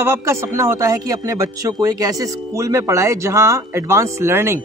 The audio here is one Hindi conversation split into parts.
माँ बाप का सपना होता है कि अपने बच्चों को एक ऐसे स्कूल में पढ़ाए जहाँ एडवांस लर्निंग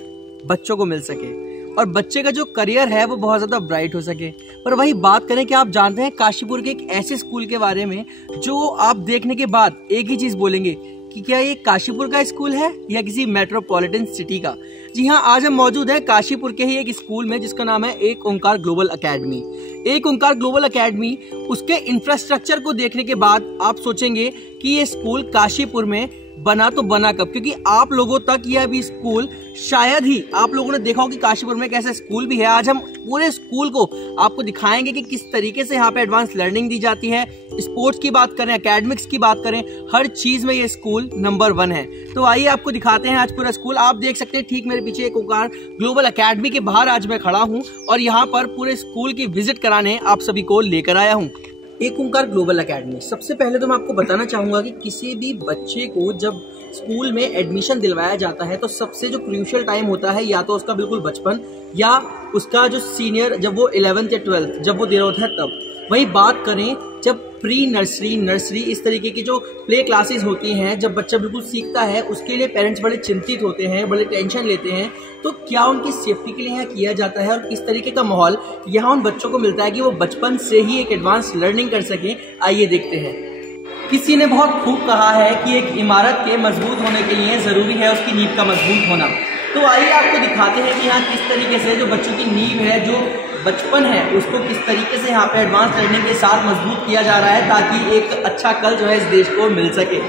बच्चों को मिल सके और बच्चे का जो करियर है वो बहुत ज़्यादा ब्राइट हो सके। पर वही बात करें कि आप जानते हैं काशीपुर के एक ऐसे स्कूल के बारे में जो आप देखने के बाद एक ही चीज़ बोलेंगे कि क्या ये काशीपुर का स्कूल है या किसी मेट्रोपॉलिटन सिटी का। जी हाँ, आज हम मौजूद हैं काशीपुर के ही एक स्कूल में जिसका नाम है एक ओंकार ग्लोबल एकेडमी। एक ओंकार ग्लोबल एकेडमी, उसके इंफ्रास्ट्रक्चर को देखने के बाद आप सोचेंगे कि ये स्कूल काशीपुर में बना तो बना कब, क्योंकि आप लोगों तक यह अभी स्कूल शायद ही आप लोगों ने देखा हो कि काशीपुर में एक ऐसा स्कूल भी है। आज हम पूरे स्कूल को आपको दिखाएंगे कि किस तरीके से यहाँ पे एडवांस लर्निंग दी जाती है। स्पोर्ट्स की बात करें, एकेडमिक्स की बात करें, हर चीज में ये स्कूल नंबर 1 है। तो आइए आपको दिखाते हैं आज पूरा स्कूल। आप देख सकते हैं ठीक मेरे पीछे एक ओंकार ग्लोबल एकेडमी के बाहर आज मैं खड़ा हूँ और यहाँ पर पूरे स्कूल की विजिट कराने आप सभी को लेकर आया हूँ। एक ओंकार ग्लोबल एकेडमी, सबसे पहले तो मैं आपको बताना चाहूँगा कि किसी भी बच्चे को जब स्कूल में एडमिशन दिलवाया जाता है तो सबसे जो क्रूशियल टाइम होता है या तो उसका बिल्कुल बचपन या उसका जो सीनियर, जब वो 11th या 12th जब वो दे रहा होता है तब। वही बात करें जब प्री नर्सरी इस तरीके की जो प्ले क्लासेस होती हैं, जब बच्चा बिल्कुल सीखता है, उसके लिए पेरेंट्स बड़े चिंतित होते हैं, बड़े टेंशन लेते हैं। तो क्या उनकी सेफ्टी के लिए यहाँ किया जाता है और किस तरीके का माहौल यहाँ उन बच्चों को मिलता है कि वो बचपन से ही एक एडवांस लर्निंग कर सकें, आइए देखते हैं। किसी ने बहुत खूब कहा है कि एक इमारत के मजबूत होने के लिए ज़रूरी है उसकी नींव का मजबूत होना। तो आइए आपको दिखाते हैं कि यहाँ किस तरीके से जो बच्चों की नींव है, जो बचपन है, उसको किस तरीके से यहाँ पे एडवांस लर्निंग के साथ मजबूत किया जा रहा है ताकि एक अच्छा कल जो है इस देश को मिल सके।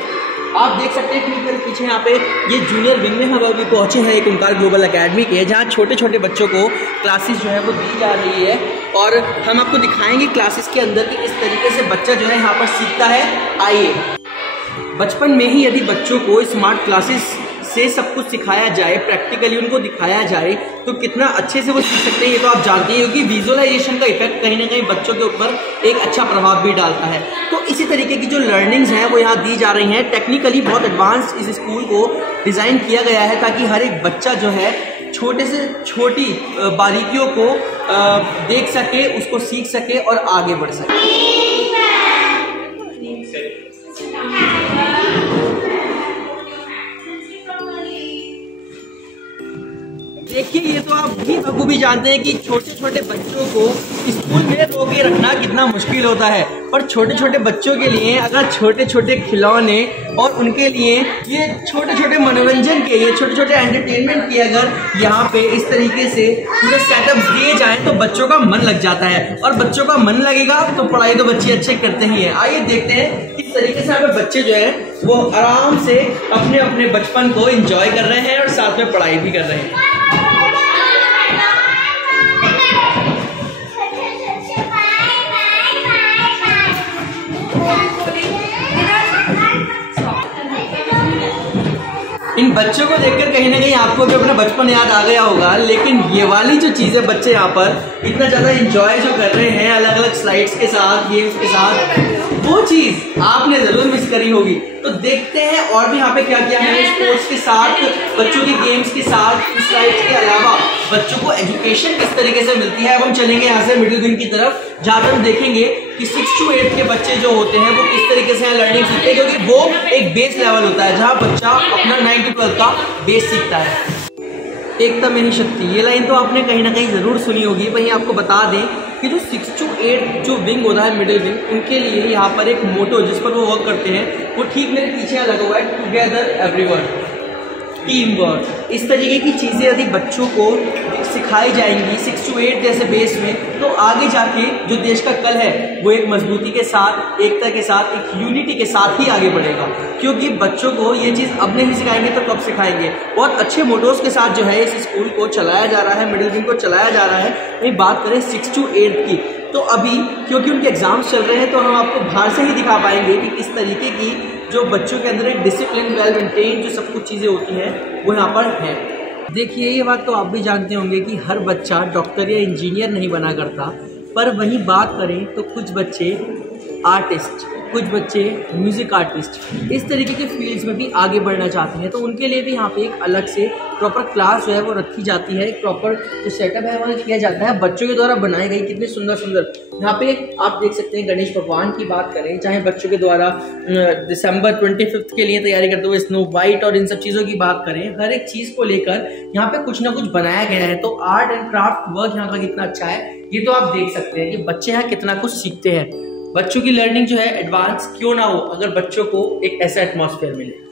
आप देख सकते हैं कि मेरे पीछे यहाँ पे ये जूनियर विंग में हम अभी पहुंचे हैं एक ओंकार ग्लोबल एकेडमी के, जहाँ छोटे छोटे बच्चों को क्लासेस जो है वो दी जा रही है और हम आपको दिखाएंगे क्लासेस के अंदर कि किस तरीके से बच्चा जो है यहाँ पर सीखता है। आइए, बचपन में ही यदि बच्चों को स्मार्ट क्लासेस से सब कुछ सिखाया जाए, प्रैक्टिकली उनको दिखाया जाए तो कितना अच्छे से वो सीख सकते हैं, ये तो आप जानते हैं। क्योंकि विजुअलाइजेशन का इफेक्ट कहीं ना कहीं बच्चों के ऊपर एक अच्छा प्रभाव भी डालता है। तो इसी तरीके की जो लर्निंग्स हैं वो यहाँ दी जा रही हैं। टेक्निकली बहुत एडवांस इस स्कूल को डिज़ाइन किया गया है ताकि हर एक बच्चा जो है छोटे से छोटी बारीकियों को देख सके, उसको सीख सके और आगे बढ़ सके। देखिए, ये तो आप भी बखूबी जानते हैं कि छोटे छोटे बच्चों को स्कूल में रोके रखना कितना मुश्किल होता है, पर छोटे छोटे बच्चों के लिए अगर छोटे छोटे खिलौने और उनके लिए ये छोटे छोटे मनोरंजन के, ये छोटे छोटे एंटरटेनमेंट के अगर यहाँ पे इस तरीके से पूरे सेटअप्स दिए जाएं तो बच्चों का मन लग जाता है और बच्चों का मन लगेगा तो पढ़ाई तो बच्चे अच्छे करते ही हैं। आइए देखते हैं किस तरीके से हमें बच्चे जो है वो आराम से अपने अपने बचपन को एंजॉय कर रहे हैं और साथ में पढ़ाई भी कर रहे हैं। इन बच्चों को देखकर कहीं ना कहीं आपको भी अपना बचपन याद आ गया होगा, लेकिन ये वाली जो चीज़ें बच्चे यहाँ पर इतना ज़्यादा एंजॉय जो कर रहे हैं अलग अलग स्लाइड्स के साथ, गेम्स के साथ, वो चीज़ आपने ज़रूर मिस करी होगी। तो देखते हैं और भी यहाँ पे क्या क्या है स्पोर्ट्स के साथ, बच्चों के गेम्स के साथ, स्लाइड्स के अलावा बच्चों को एजुकेशन किस तरीके से मिलती है। अब हम चलेंगे यहाँ से मिडिल विंग की तरफ, जहाँ पर हम देखेंगे कि 6 to 8 के बच्चे जो होते हैं वो किस तरीके से लर्निंग सीखते हैं, क्योंकि वो एक बेस लेवल होता है जहाँ बच्चा अपना 9 to 12 का बेस सीखता है। एकता में ही शक्ति, ये लाइन तो आपने कहीं ना कहीं जरूर सुनी होगी। वहीं आपको बता दें कि जो 6 to 8 जो विंग होता है, मिडिल विंग, उनके लिए यहाँ पर एक मोटो जिस पर वो वर्क करते हैं वो ठीक मेरे पीछे लगा हुआ है, टुगेदर एवरीवन, टीम वर्क। इस तरीके की चीज़ें यदि बच्चों को सिखाई जाएंगी 6 to 8 जैसे बेस में, तो आगे जाके जो देश का कल है वो एक मजबूती के साथ, एकता के साथ, एक यूनिटी के साथ ही आगे बढ़ेगा। क्योंकि बच्चों को ये चीज़ अब नहीं सिखाएंगे तो कब सिखाएंगे। बहुत अच्छे मोटोस के साथ जो है इस स्कूल को चलाया जा रहा है, मिडिल विंग को चलाया जा रहा है। वही बात करें 6 to 8 की, तो अभी क्योंकि उनके एग्जाम्स चल रहे हैं तो हम आपको बाहर से ही दिखा पाएंगे कि किस तरीके की जो बच्चों के अंदर एक डिसिप्लिन, वेल मेंटेन जो सब कुछ चीज़ें होती हैं वो यहाँ पर है। देखिए, ये बात तो आप भी जानते होंगे कि हर बच्चा डॉक्टर या इंजीनियर नहीं बना करता, पर वहीं बात करें तो कुछ बच्चे आर्टिस्ट, कुछ बच्चे म्यूज़िक आर्टिस्ट, इस तरीके के फील्ड्स में भी आगे बढ़ना चाहते हैं, तो उनके लिए भी यहाँ पे एक अलग से प्रॉपर क्लास जो है वो रखी जाती है। एक प्रॉपर जो सेटअप है वो किया जाता है, बच्चों के द्वारा बनाई गई कितने सुंदर सुंदर यहाँ पे आप देख सकते हैं। गणेश भगवान की बात करें, चाहे बच्चों के द्वारा दिसंबर 25 के लिए तैयारी करते हुए स्नो वाइट और इन सब चीज़ों की बात करें, हर एक चीज़ को लेकर यहाँ पे कुछ ना कुछ बनाया गया है। तो आर्ट एंड क्राफ्ट वर्क यहाँ का कितना अच्छा है ये तो आप देख सकते हैं कि बच्चे यहाँ कितना कुछ सीखते हैं। बच्चों की लर्निंग जो है एडवांस क्यों ना हो, अगर बच्चों को एक ऐसा एटमॉस्फेयर मिले।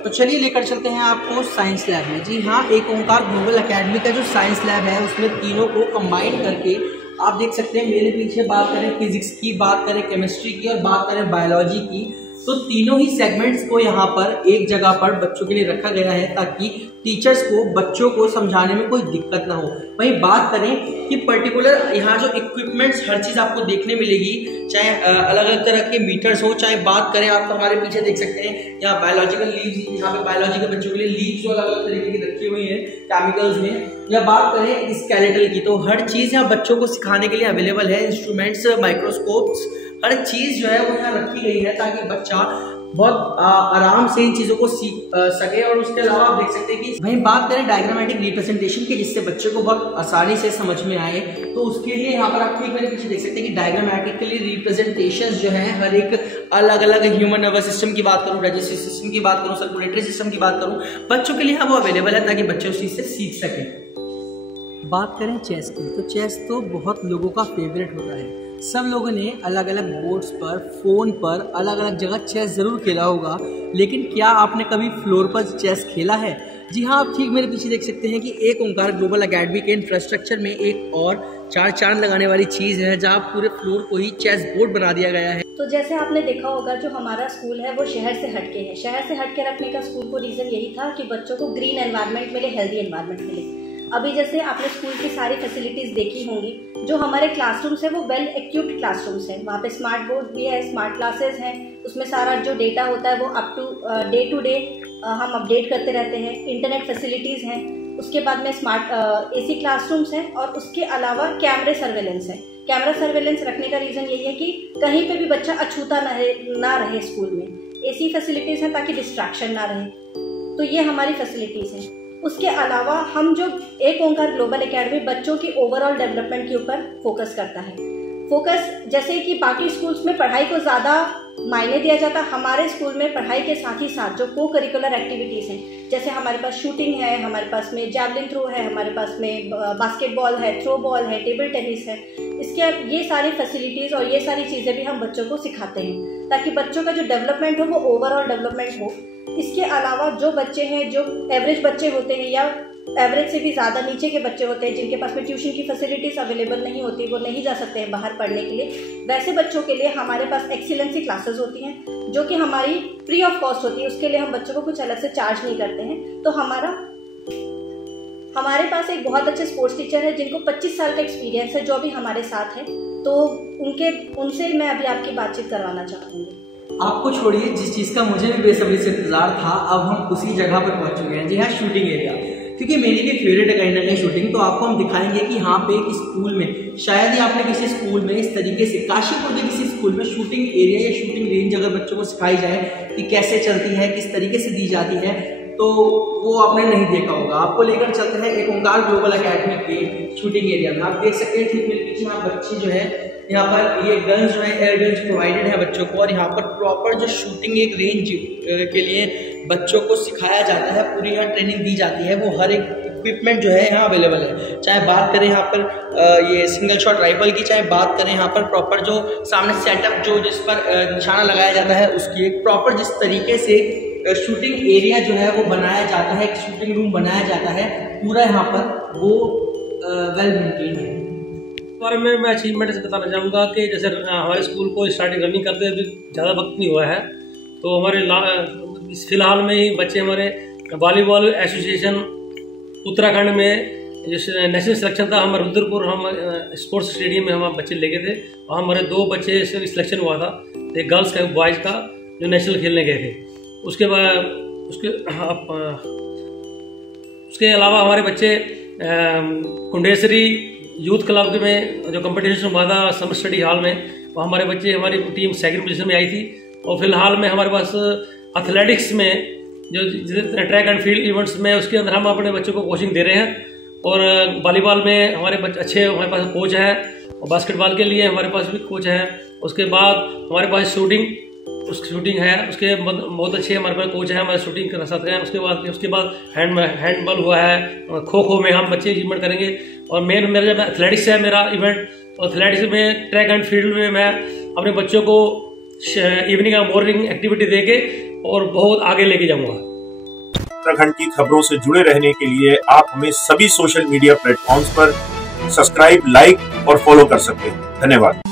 तो चलिए लेकर चलते हैं आपको साइंस लैब में। जी हाँ, एक ओंकार ग्लोबल एकेडमी का जो साइंस लैब है उसमें तीनों को कंबाइन करके आप देख सकते हैं। मेरे पीछे बात करें फिजिक्स की, बात करें केमिस्ट्री की और बात करें बायोलॉजी की, तो तीनों ही सेगमेंट्स को यहाँ पर एक जगह पर बच्चों के लिए रखा गया है ताकि टीचर्स को बच्चों को समझाने में कोई दिक्कत ना हो। वहीं बात करें कि पर्टिकुलर यहाँ जो इक्विपमेंट्स हर चीज़ आपको देखने मिलेगी, चाहे अलग अलग तरह के मीटर्स हो, चाहे बात करें आप तो हमारे पीछे देख सकते हैं यहाँ बायोलॉजिकल लीव्स, यहाँ पे बायोलॉजी के बच्चों के लिए लीव्स जो अलग अलग तरीके की रखी हुई है केमिकल्स में, या बात करें स्केलेटल की, तो हर चीज़ यहाँ बच्चों को सिखाने के लिए अवेलेबल है। इंस्ट्रूमेंट्स, माइक्रोस्कोप्स, हर चीज़ जो है वो यहाँ रखी गई है ताकि बच्चा बहुत आराम से इन चीज़ों को सीख सके। और उसके अलावा आप देख सकते हैं कि वहीं बात करें डायग्रामेटिक रिप्रेजेंटेशन की, जिससे बच्चे को बहुत आसानी से समझ में आए, तो उसके लिए यहाँ पर आप ठीक मेरे पीछे देख सकते हैं कि डायग्रामेटिकली रिप्रेजेंटेशन जो है हर एक अलग अलग ह्यूमन नर्वस सिस्टम की बात करूँ, डाइजेस्टिव सिस्टम की बात करूँ, सर्कुलेटरी सिस्टम की बात करूँ, बच्चों के लिए वो अवेलेबल है ताकि बच्चे उस चीज़ से सीख सकें। बात करें चेस की, तो चेस तो बहुत लोगों का फेवरेट होता है। सब लोगों ने अलग अलग बोर्ड्स पर, फ़ोन पर, अलग अलग जगह चेस ज़रूर खेला होगा, लेकिन क्या आपने कभी फ्लोर पर चेस खेला है? जी हाँ, आप ठीक मेरे पीछे देख सकते हैं कि एक ओंकार ग्लोबल एकेडमी के इंफ्रास्ट्रक्चर में एक और चार चांद लगाने वाली चीज़ है जहाँ पूरे फ्लोर को ही चेस बोर्ड बना दिया गया है। तो जैसे आपने देखा होगा जो हमारा स्कूल है वो शहर से हटके है। शहर से हटके रखने का स्कूल को रीज़न यही था कि बच्चों को ग्रीन एनवायरनमेंट मिले, हेल्दी एनवायरनमेंट मिले। अभी जैसे आपने स्कूल की सारी फैसिलिटीज़ देखी होंगी, जो हमारे क्लासरूम्स है वो वेल इक्विप्ड क्लासरूम्स हैं। वहाँ पे स्मार्ट बोर्ड भी है, स्मार्ट क्लासेस हैं, उसमें सारा जो डेटा होता है वो अप टू डे हम अपडेट करते रहते हैं। इंटरनेट फैसिलिटीज़ हैं, उसके बाद में स्मार्ट एसी क्लासरूम्स हैं और उसके अलावा कैमरे सर्वेलेंस है। कैमरा सर्वेलेंस रखने का रीज़न यही है कि कहीं पे भी बच्चा अछूता ना रहे स्कूल में। एसी फैसिलिटीज़ हैं ताकि डिस्ट्रैक्शन ना रहे, तो ये हमारी फैसिलिटीज़ हैं। उसके अलावा हम जो एक ओंकार ग्लोबल एकेडमी बच्चों की ओवरऑल डेवलपमेंट के ऊपर फोकस करता है। फोकस जैसे कि बाकी स्कूल्स में पढ़ाई को ज़्यादा मायने दिया जाता है, हमारे स्कूल में पढ़ाई के साथ ही साथ जो को करिकुलर एक्टिविटीज़ हैं, जैसे हमारे पास शूटिंग है, हमारे पास में जैवलिन थ्रो है, हमारे पास में बास्केटबॉल है, थ्रो बॉल है, टेबल टेनिस है, इसके ये सारी फैसिलिटीज़ और ये सारी चीज़ें भी हम बच्चों को सिखाते हैं ताकि बच्चों का जो डेवलपमेंट हो वो ओवरऑल डेवलपमेंट हो। इसके अलावा जो बच्चे हैं, जो एवरेज बच्चे होते हैं या एवरेज से भी ज़्यादा नीचे के बच्चे होते हैं, जिनके पास में ट्यूशन की फैसिलिटीज़ अवेलेबल नहीं होती, वो नहीं जा सकते हैं बाहर पढ़ने के लिए, वैसे बच्चों के लिए हमारे पास एक्सीलेंसी क्लासेस होती हैं जो कि हमारी फ्री ऑफ कॉस्ट होती है। उसके लिए हम बच्चों को कुछ अलग से चार्ज नहीं करते हैं। तो हमारे पास एक बहुत अच्छे स्पोर्ट्स टीचर है जिनको 25 साल का एक्सपीरियंस है, जो अभी हमारे साथ है, तो उनसे मैं अभी आपकी बातचीत करवाना चाहूँगी। आपको छोड़िए, जिस चीज़ का मुझे भी बेसब्री से इंतजार था, अब हम उसी जगह पर पहुंच चुके हैं। जी हाँ, शूटिंग एरिया, क्योंकि मेरी भी फेवरेट है कहीं ना कहीं शूटिंग। तो आपको हम दिखाएंगे कि यहाँ पे एक स्कूल में, शायद ही आपने किसी स्कूल में इस तरीके से, काशीपुर के किसी स्कूल में शूटिंग एरिया या शूटिंग रेंज अगर बच्चों को सिखाई जाए कि कैसे चलती है, किस तरीके से दी जाती है, तो वो आपने नहीं देखा होगा। आपको लेकर चलते हैं एक ओंकार ग्लोबल एकेडमी के शूटिंग एरिया में। आप देख सकते हैं ठीक मेरे पीछे यहाँ बच्चे जो है, यहाँ पर ये गन्स जो है, एयर गन्स प्रोवाइडेड है बच्चों को, और यहाँ पर प्रॉपर जो शूटिंग एक रेंज के लिए बच्चों को सिखाया जाता है, पूरी यहाँ ट्रेनिंग दी जाती है। वो हर एक इक्विपमेंट जो है यहाँ अवेलेबल है। चाहे बात करें यहाँ पर ये सिंगल शॉट राइफल की, चाहे बात करें यहाँ पर प्रॉपर जो सामने सेटअप जो जिस पर निशाना लगाया जाता है उसकी, एक प्रॉपर जिस तरीके से शूटिंग एरिया जो है वो बनाया जाता है, एक शूटिंग रूम बनाया जाता है, पूरा यहाँ पर वो वेल मेंटेन है। बारे में मैं अचीवमेंट से बताना चाहूँगा कि जैसे हमारे स्कूल को स्टार्टिंग रनिंग करते हुए ज़्यादा वक्त नहीं हुआ है, तो हमारे फिलहाल में ही बच्चे हमारे वॉलीबॉल एसोसिएशन उत्तराखंड में जो नेशनल सिलेक्शन था, हमारे रुद्रपुर हम स्पोर्ट्स स्टेडियम में हम बच्चे लेके थे, और हमारे 2 बच्चे सिलेक्शन हुआ था, एक गर्ल्स का, बॉयज़ का, जो नेशनल खेलने गए थे। उसके बाद उसके अलावा हमारे बच्चे कुंडेसरी यूथ क्लब में जो कंपटीशन हुआ था समर स्टडी हॉल में, वो हमारे बच्चे, हमारी टीम सेकंड पोजीशन में आई थी। और फिलहाल में हमारे पास एथलेटिक्स में जो ट्रैक एंड फील्ड इवेंट्स में, उसके अंदर हम अपने बच्चों को कोचिंग दे रहे हैं। और वॉलीबॉल में हमारे अच्छे हमारे पास कोच है, और बास्केटबॉल के लिए हमारे पास भी कोच है। उसके बाद हमारे पास शूटिंग है, उसके बहुत अच्छे हमारे पास कोच है, हमारे शूटिंग कर सकते हैं। उसके बाद हैंडबॉल हुआ है, खो खो में हम बच्चे अचीवमेंट करेंगे। और मेरा जब एथलेटिक्स है मेरा इवेंट, और एथलेटिक्स में ट्रैक एंड फील्ड में मैं अपने बच्चों को इवनिंग या मॉर्निंग एक्टिविटी देके और बहुत आगे लेके जाऊंगा। उत्तराखंड की खबरों से जुड़े रहने के लिए आप हमें सभी सोशल मीडिया प्लेटफॉर्म्स पर सब्सक्राइब, लाइक और फॉलो कर सकते हैं। धन्यवाद।